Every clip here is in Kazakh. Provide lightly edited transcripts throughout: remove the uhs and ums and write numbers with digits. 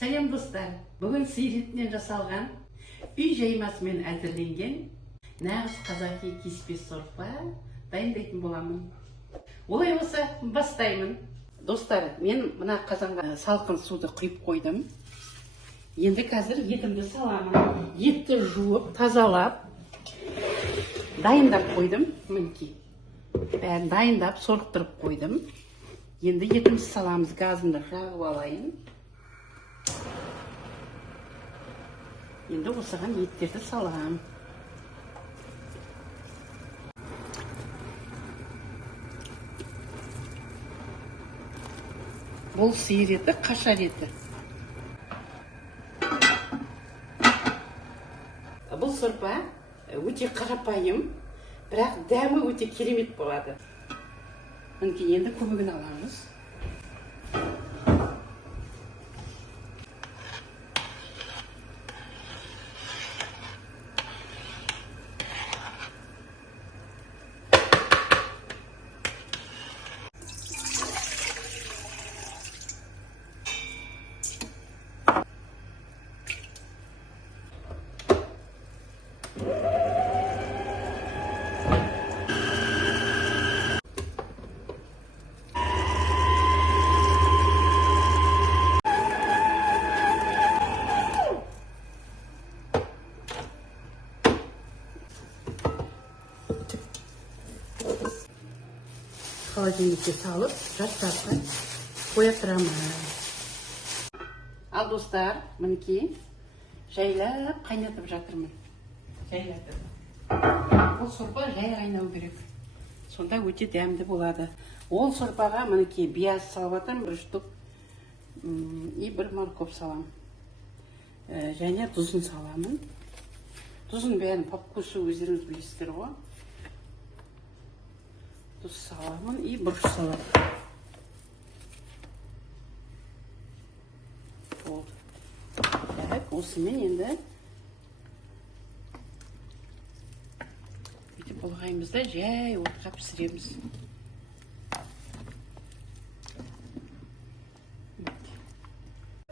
Сәлем достар, бүгін сиыр етінен жасалған үй жаймасымен әзірленген нағыз қазақи кеспе сорпа дайындайтын боламын. Олай болса, бастаймын. Достар, мен мына қазанға салқын суды құйып қойдым. Енді қазір етімді саламын. Етті жуып, тазалап, дайындап қойдым. Мінекей. Бәрін дайындап, сорықтырып қойдым. Енді етімді саламыз, газымды жағып алайын. Енді осыған еттерді салам. Бұл сиыр еті, қашар еті. Бұл сорпа өте қарапайым, бірақ дәмі өте керемет болады. Мінекей, енді көмегін аламыз. Холодильникке салып, жастарға қоя тұрамын. Ал достар, мінекей, жайлап қайнатып жатырмын. Жайлатып. Бұл сорпа жай қайнау керек. Сонда өте дәмді болады. Ол сорпаға мінекей бияз салып жатырмын, бір штук и бір морковь салам. Және тұзын саламын. Тұзын бәрін по вкусу өздеріңіз білесіздер ғой. Тұз саламын и бұрыш салам. Так, осымен енді бүйтіп болғаймыз да жай отқа пісіреміз.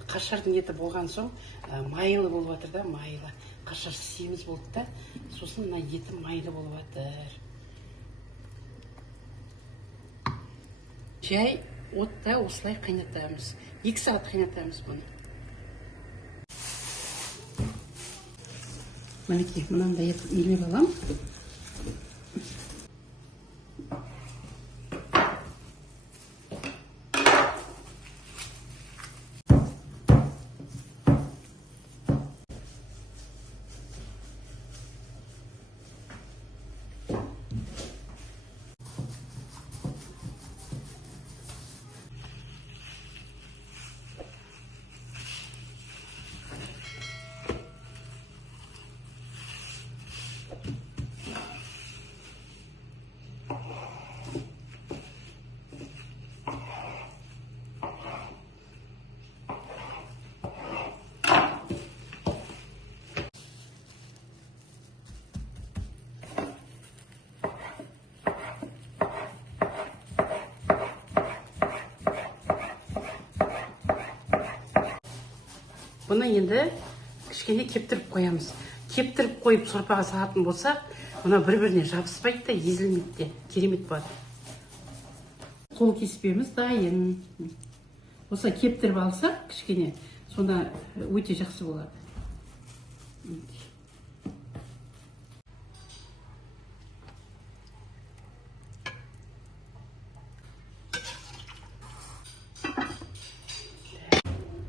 Қашардың еті болған соң майлы болып жатыр да, майлы. Қашар семіз болды да, сосын мына еті майлы болып жатыр. Жай отта осылай қайнатамыз. 2 сағат қайнатамыз бұны. Мінекей, мынандай етіп елеп алам. Бұны енді кішкене кептіріп қоямыз. Кептіріп қойып сорпаға салатын болсақ, бұна бір-біріне жабыспайды да, езілмейді де, керемет болады. Қол кеспеміз дайын. Осы кептіріп алсақ кішкене, сонда өте жақсы болады.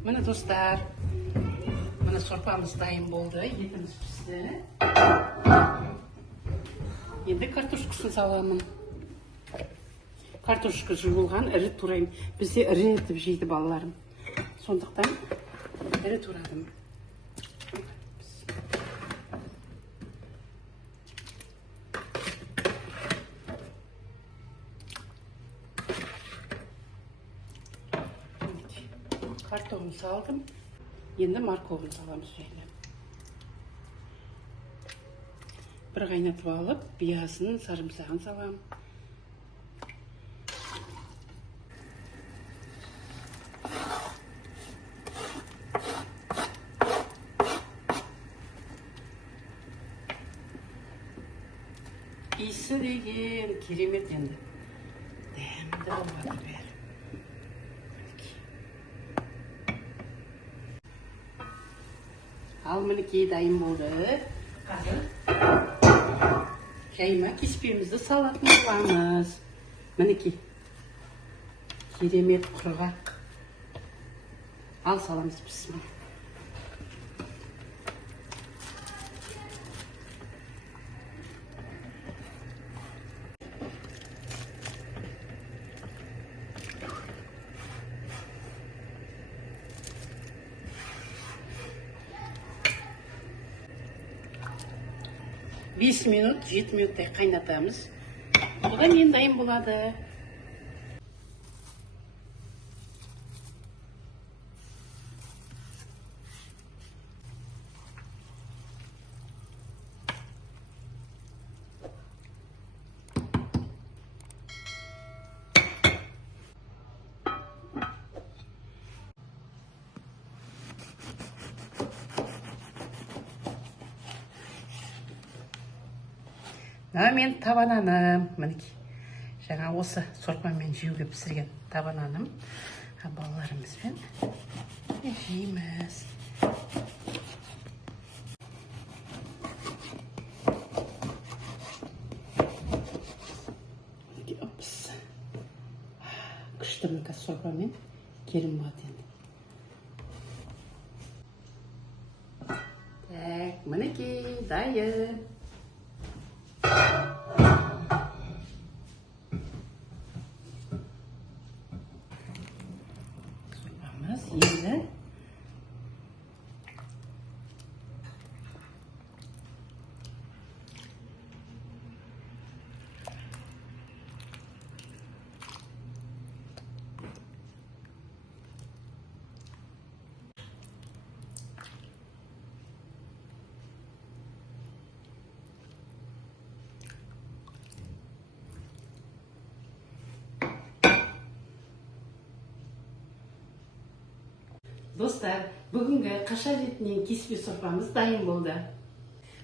Міне достар, міне сорпамыз дайын болды, етіміз пісті. Енді картошкасын саламын. Картошка жуылған, ірі турайым. Бізде ірі етіп жейді балаларым. Сондықтан ірі турадым. Картоғын салдым. Енді морковын саламыз жайлы. Бір қайнатып алып, биясын, сарымсағын салам. Ысы деген керемет енді. Дәмді болады бәрі. Ал мінекей дайын болды. Қазір жайма кеспемізді салатын боламыз. Мінекей керемет құрғақ. Ал саламыз бісміллә. Бес минут, 7 минуттай қайнатамыз. Одан енді дайын болады. Мен табананым, мінекей. Жаңа осы сорпамен жеуге пісірген табананым. Балаларымызбен жейміз. Күшті мінекей сорпамен керім болады енді. Так, мінекей дайын. Сорпамыз енді Достар, бүгінгі қашар етінен кеспе сорпамыз дайын болды.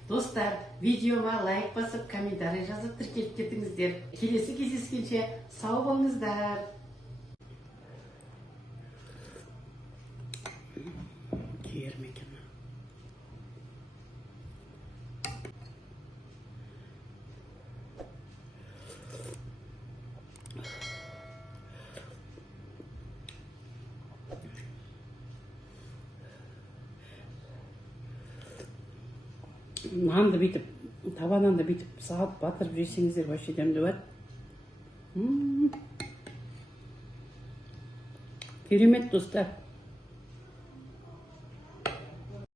Достар, видеома лайк басып, комментарий жазып тіркеліп кетіңіздер. Келесі кездескенше сау болыңыздар. Нанды бүйтіп, табананды бүйтіп салып батырып жесеңіздер вообще дәмді болады. Керемет достар.